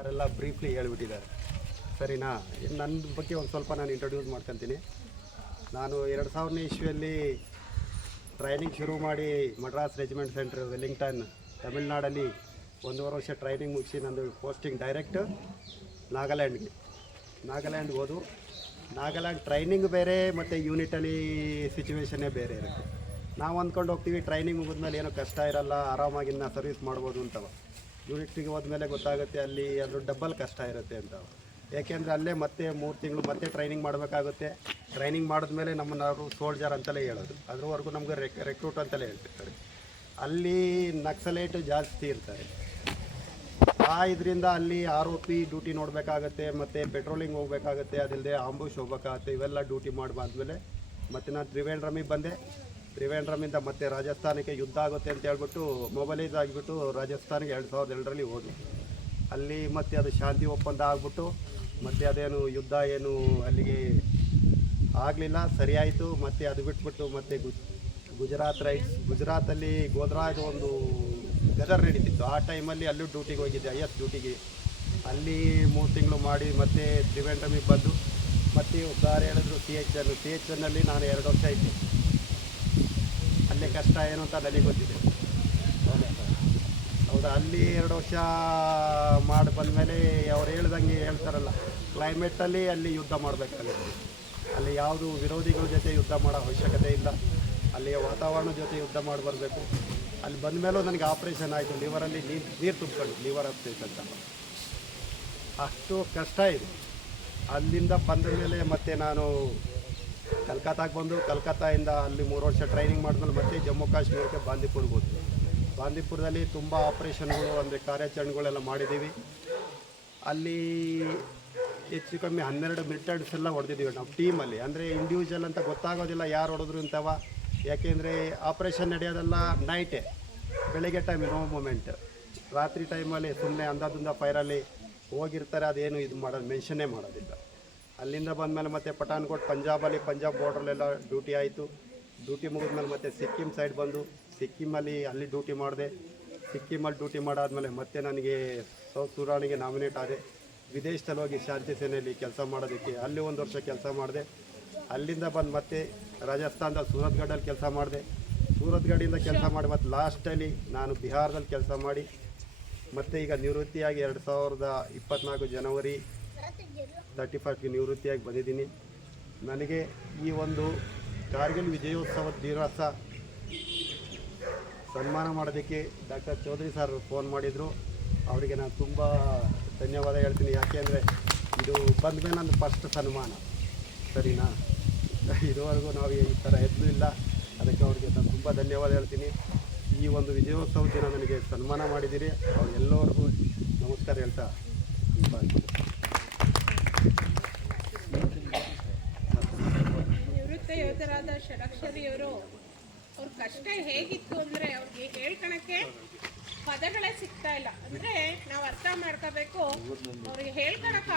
ಅವರೆಲ್ಲ ಬ್ರೀಫ್ಲಿ ಹೇಳಿಬಿಟ್ಟಿದ್ದಾರೆ. ಸರಿನಾ? ನನ್ನ ಬಗ್ಗೆ ಒಂದು ಸ್ವಲ್ಪ ನಾನು ಇಂಟ್ರೊಡ್ಯೂಸ್ ಮಾಡ್ಕೊತೀನಿ. ನಾನು ಎರಡು ಸಾವಿರನೇ ಇಶ್ವಿಯಲ್ಲಿ ಟ್ರೈನಿಂಗ್ ಶುರು ಮಾಡಿ ಮಡ್ರಾಸ್ ರೆಜಿಮೆಂಟ್ ಸೆಂಟರ್ ವೆಲ್ಲಿಂಗ್ಟನ್ ತಮಿಳ್ನಾಡಲ್ಲಿ ಒಂದೂವರೆ ವರ್ಷ ಟ್ರೈನಿಂಗ್ ಮುಗಿಸಿ ನಂದು ಪೋಸ್ಟಿಂಗ್ ಡೈರೆಕ್ಟ್ ನಾಗಾಲ್ಯಾಂಡ್ಗೆ. ನಾಗಾಲ್ಯಾಂಡ್ಗೆ ಹೋದು. ನಾಗಾಲ್ಯಾಂಡ್ ಟ್ರೈನಿಂಗ್ ಬೇರೆ ಮತ್ತು ಯೂನಿಟಲ್ಲಿ ಸಿಚುವೇಶನ್ನೇ ಬೇರೆ ಇರುತ್ತೆ. ನಾವು ಅಂದ್ಕೊಂಡು ಹೋಗ್ತೀವಿ ಟ್ರೈನಿಂಗ್ ಮುಗಿದ್ಮೇಲೆ ಏನೋ ಕಷ್ಟ ಇರಲ್ಲ ಆರಾಮಾಗಿ ನಾ ಸರ್ವಿಸ್ ಮಾಡ್ಬೋದು ಅಂತವ. ಯೂನಿಟ್ಗೆ ಹೋದ್ಮೇಲೆ ಗೊತ್ತಾಗುತ್ತೆ ಅಲ್ಲಿ ಅದ್ರ ಡಬ್ಬಲ್ ಕಷ್ಟ ಇರುತ್ತೆ ಅಂತ. ಯಾಕೆಂದರೆ ಅಲ್ಲೇ ಮತ್ತೆ ಮೂರು ತಿಂಗಳು ಮತ್ತೆ ಟ್ರೈನಿಂಗ್ ಮಾಡಬೇಕಾಗುತ್ತೆ. ಟ್ರೈನಿಂಗ್ ಮಾಡಿದ್ಮೇಲೆ ನಮ್ಮನ್ನು ಅವರು ಸೋಲ್ಜರ್ ಅಂತಲೇ ಹೇಳೋದು. ಅದ್ರವರೆಗೂ ನಮಗೆ ರೆಕ್ ರೆಕ್ರೂಟ್ ಅಂತಲೇ ಹೇಳ್ತಿರ್ತಾರೆ. ಅಲ್ಲಿ ನಕ್ಸಲೇಟ್ ಜಾಸ್ತಿ ಇರ್ತಾರೆ. ಆ ಇದರಿಂದ ಅಲ್ಲಿ ಆರ್ ಒ ಪಿ ಡ್ಯೂಟಿ ನೋಡಬೇಕಾಗತ್ತೆ, ಮತ್ತು ಪೆಟ್ರೋಲಿಂಗ್ ಹೋಗಬೇಕಾಗತ್ತೆ ಅದಿಲ್ಲದೆ ಆಂಬುಷ್ ಹೋಗ್ಬೇಕಾಗತ್ತೆ, ಇವೆಲ್ಲ ಡ್ಯೂಟಿ ಮಾಡಿ ಬಂದಮೇಲೆ ಮತ್ತು ನಾನು ತ್ರಿವೇಂದ್ರಮಿಗೆ ಬಂದೆ. ತ್ರಿವೇಂದ್ರಮಿಂದ ಮತ್ತೆ ರಾಜಸ್ಥಾನಕ್ಕೆ ಯುದ್ಧ ಆಗುತ್ತೆ ಅಂತ ಹೇಳ್ಬಿಟ್ಟು ಮೊಬೈಲೈಸ್ ಆಗಿಬಿಟ್ಟು ರಾಜಸ್ಥಾನಿಗೆ ಎರಡು ಸಾವಿರದ ಎರಡರಲ್ಲಿ ಹೋದ್ವಿ. ಅಲ್ಲಿ ಮತ್ತೆ ಅದು ಶಾಂತಿ ಒಪ್ಪಂದ ಆಗ್ಬಿಟ್ಟು ಮತ್ತೆ ಅದೇನು ಯುದ್ಧ ಏನು ಅಲ್ಲಿಗೆ ಆಗಲಿಲ್ಲ, ಸರಿಯಾಯಿತು. ಮತ್ತೆ ಅದು ಬಿಟ್ಬಿಟ್ಟು ಮತ್ತೆ ಗುಜರಾತ್ ರೈಟ್ಸ್ ಗುಜರಾತಲ್ಲಿ ಗೋದ್ರಾಜ್ ಒಂದು ಗದರ್ ನಡೀತಿತ್ತು. ಆ ಟೈಮಲ್ಲಿ ಅಲ್ಲೂ ಡ್ಯೂಟಿಗೆ ಹೋಗಿದ್ದೆ ಐ ಎಸ್ ಡ್ಯೂಟಿಗೆ ಅಲ್ಲಿ ಮೂರು ತಿಂಗಳು ಮಾಡಿ ಮತ್ತೆ ತ್ರಿವೇಂದ್ರಮಿಗೆ ಬಂದು ಮತ್ತೆ ಸಾರ್ ಹೇಳಿದ್ರು C H N. C H ಎನ್ನಲ್ಲಿ ನಾನು ಎರಡು ವರ್ಷ ಇದ್ದೆ. ಅಲ್ಲೇ ಕಷ್ಟ ಏನು ಅಂತ ನನಗೆ ಗೊತ್ತಿದೆ. ಹೌದಾ? ಅಲ್ಲಿ ಎರಡು ವರ್ಷ ಮಾಡಿ ಬಂದಮೇಲೆ ಅವ್ರು ಹೇಳ್ದಂಗೆ ಹೇಳ್ತಾರಲ್ಲ, ಕ್ಲೈಮೇಟಲ್ಲಿ ಅಲ್ಲಿ ಯುದ್ಧ ಮಾಡಬೇಕಾಗುತ್ತೆ ಅಲ್ಲಿ ಯಾವುದು ವಿರೋಧಿಗಳ ಜೊತೆ ಯುದ್ಧ ಮಾಡೋ ಅವಶ್ಯಕತೆ ಇಲ್ಲ. ಅಲ್ಲಿಯ ವಾತಾವರಣ ಜೊತೆ ಯುದ್ಧ ಮಾಡಿ ಬರಬೇಕು. ಅಲ್ಲಿ ಬಂದ ಮೇಲೂ ನನಗೆ ಆಪ್ರೇಷನ್ ಆಯಿತು, ಲಿವರಲ್ಲಿ ನೀರು ನೀರು ತುಂಬಿಕೊಂಡು, ಲಿವರ್ ಅಪ್ಸೇಟ್ ಅಂತ. ಅಷ್ಟು ಕಷ್ಟ ಇದೆ. ಅಲ್ಲಿಂದ ಬಂದ ಮೇಲೆ ಮತ್ತೆ ನಾನು ಕಲ್ಕತ್ತಾಗೆ ಬಂದು ಕಲ್ಕತ್ತಾಯಿಂದ ಅಲ್ಲಿ ಮೂರು ವರ್ಷ ಟ್ರೈನಿಂಗ್ ಮಾಡಿದ್ಮೇಲೆ ಮತ್ತೆ ಜಮ್ಮು ಕಾಶ್ಮೀರಕ್ಕೆ ಬಾಂದಿಪುರ್ಗೆ ಹೋದ್ವಿ ಬಾಂದಿಪುರದಲ್ಲಿ ತುಂಬ ಆಪ್ರೇಷನ್ಗಳು ಅಂದರೆ ಕಾರ್ಯಾಚರಣೆಗಳೆಲ್ಲ ಮಾಡಿದ್ದೀವಿ ಅಲ್ಲಿ ಹೆಚ್ಚು ಕಮ್ಮಿ ಹನ್ನೆರಡು ಮಿಲಿಟೆಂಟ್ಸ್ ಎಲ್ಲ ಹೊಡೆದಿದ್ದೀವಿ ನಾವು ಟೀಮಲ್ಲಿ ಅಂದರೆ ಇಂಡಿವಿಜುವಲ್ ಅಂತ ಗೊತ್ತಾಗೋದಿಲ್ಲ ಯಾರು ಹೊಡೆದ್ರು ಅಂತವ. ಯಾಕೆಂದರೆ ಆಪ್ರೇಷನ್ ನಡೆಯೋದೆಲ್ಲ ನೈಟೇ ಬೆಳಗ್ಗೆ ಟೈಮ್ ನೋ ಮೂಮೆಂಟ್ ರಾತ್ರಿ ಟೈಮಲ್ಲಿ ಸುಮ್ಮನೆ ಅಂದಾದಿಂದ ಫೈರಲ್ಲಿ ಹೋಗಿರ್ತಾರೆ, ಅದೇನು ಇದು ಮಾಡೋದು ಮೆನ್ಷನ್ನೇ ಮಾಡೋದಿಲ್ಲ. ಅಲ್ಲಿಂದ ಬಂದಮೇಲೆ ಮತ್ತೆ ಪಠಾನ್ಕೋಟ್ ಪಂಜಾಬಲ್ಲಿ, ಪಂಜಾಬ್ ಬಾರ್ಡ್ರಲ್ಲೆಲ್ಲ ಡ್ಯೂಟಿ ಆಯಿತು. ಡ್ಯೂಟಿ ಮುಗಿದ್ಮೇಲೆ ಮತ್ತೆ ಸಿಕ್ಕಿಂ ಸೈಡ್ ಬಂದು, ಸಿಕ್ಕಿಮಲ್ಲಿ ಅಲ್ಲಿ ಡ್ಯೂಟಿ ಮಾಡಿದೆ. ಸಿಕ್ಕಿಮಲ್ಲಿ ಡ್ಯೂಟಿ ಮಾಡಾದ್ಮೇಲೆ ಮತ್ತೆ ನನಗೆ ಸೌತ್ ಸುರಾಣಿಗೆ ನಾಮಿನೇಟ್ ಆದೆ. ವಿದೇಶದಲ್ಲಿ ಹೋಗಿ ಶಾಂತಿ ಸೇನೆಯಲ್ಲಿ ಕೆಲಸ ಮಾಡೋದಕ್ಕೆ ಅಲ್ಲಿ ಒಂದು ವರ್ಷ ಕೆಲಸ ಮಾಡಿದೆ. ಅಲ್ಲಿಂದ ಬಂದು ಮತ್ತೆ ರಾಜಸ್ಥಾನದ ಸೂರತ್ಗಢಲ್ಲಿ ಕೆಲಸ ಮಾಡಿದೆ. ಸೂರತ್ಗಢಿಂದ ಕೆಲಸ ಮಾಡಿ ಮತ್ತು ಲಾಸ್ಟಲ್ಲಿ ನಾನು ಬಿಹಾರದಲ್ಲಿ ಕೆಲಸ ಮಾಡಿ. ಮತ್ತು ಈಗ ನಿವೃತ್ತಿಯಾಗಿ ಎರಡು ಸಾವಿರದ ಇಪ್ಪತ್ತ್ನಾಲ್ಕು ಜನವರಿ ತರ್ಟಿ ಫೈವ್ಗೆ ನಿವೃತ್ತಿಯಾಗಿ ಬಂದಿದ್ದೀನಿ. ನನಗೆ ಈ ಒಂದು ಕಾರ್ಗಿಲ್ ವಿಜಯೋತ್ಸವದ ದಿವಸ ಸನ್ಮಾನ ಮಾಡೋದಕ್ಕೆ ಡಾಕ್ಟರ್ ಚೌಧರಿ ಸರ್ ಫೋನ್ ಮಾಡಿದರು. ಅವರಿಗೆ ನಾನು ತುಂಬ ಧನ್ಯವಾದ ಹೇಳ್ತೀನಿ. ಯಾಕೆಂದರೆ ಇದು ಬಂದ ಮೇಲೆ ನನ್ನ ಫಸ್ಟ್ ಸನ್ಮಾನ. ಸರಿನಾ? ಇದುವರೆಗೂ ನಾವು ಈ ಥರ ಎದ್ದು ಇಲ್ಲ. ಅದಕ್ಕೆ ಅವ್ರಿಗೆ ನಾನು ತುಂಬ ಧನ್ಯವಾದ ಹೇಳ್ತೀನಿ. ಈ ಒಂದು ವಿಜಯೋತ್ಸವ ದಿನ ನನಗೆ ಸನ್ಮಾನ ಮಾಡಿದ್ದೀರಿ. ಅವ್ರಿಗೆಲ್ಲರಿಗೂ ನಮಸ್ಕಾರ ಹೇಳ್ತಾ ಬಾಯ್. ನಿವೃತ್ತ ಯೋಧರಾದ ಷಡಕ್ಷರಿಯವರು ಅವ್ರ ಕಷ್ಟ ಹೇಗಿತ್ತು ಅಂದ್ರೆ ಅವ್ರಿಗೆ ಹೇಳ್ಕೊಳಕ್ಕೆ ಪದಗಳೇ ಸಿಗ್ತಾ ಇಲ್ಲ. ಅಂದ್ರೆ ನಾವು ಅರ್ಥ ಮಾಡ್ಕೋಬೇಕು. ಅವ್ರಿಗೆ ಹೇಳ್ಕೊಳಕ್ಕೆ